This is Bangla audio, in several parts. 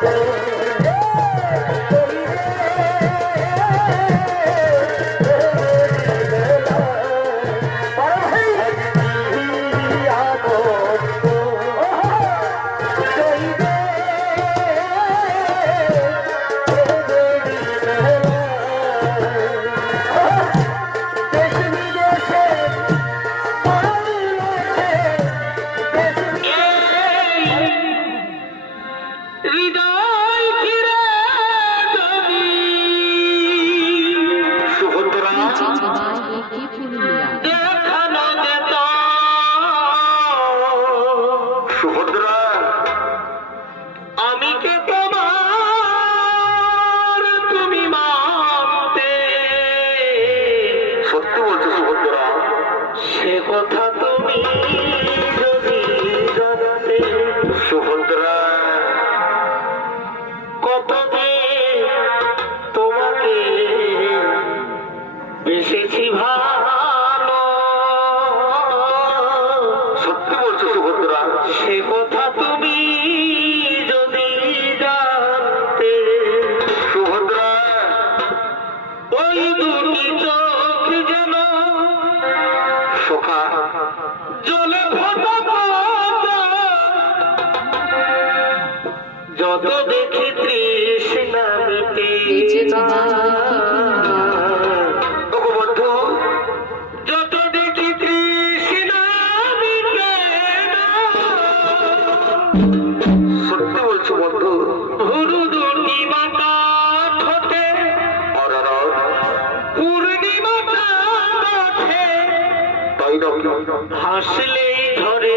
হৃদয় সুভদ্রা দেখানো যেত সুভদ্রা আমি কে তোমার তুমি মানতে? সত্যি বলছো সে কথা তুমি যদি জানতে সুভদ্রা ওই দুটি চোখ যেন সখা জলে যত দেখি তৃষ্ণা মিটে হাসলেই ধরে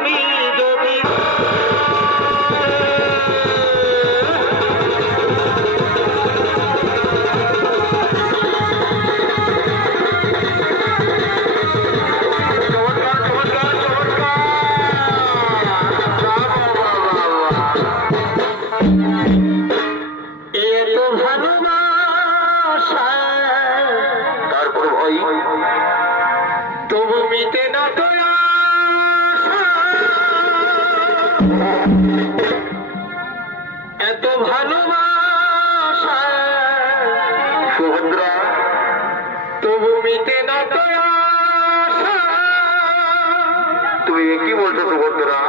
মিটে না তো। এত ভালোবাসা সুভদ্রা তবু মিটে না তো। তুমি কি বলছো সুভদ্রা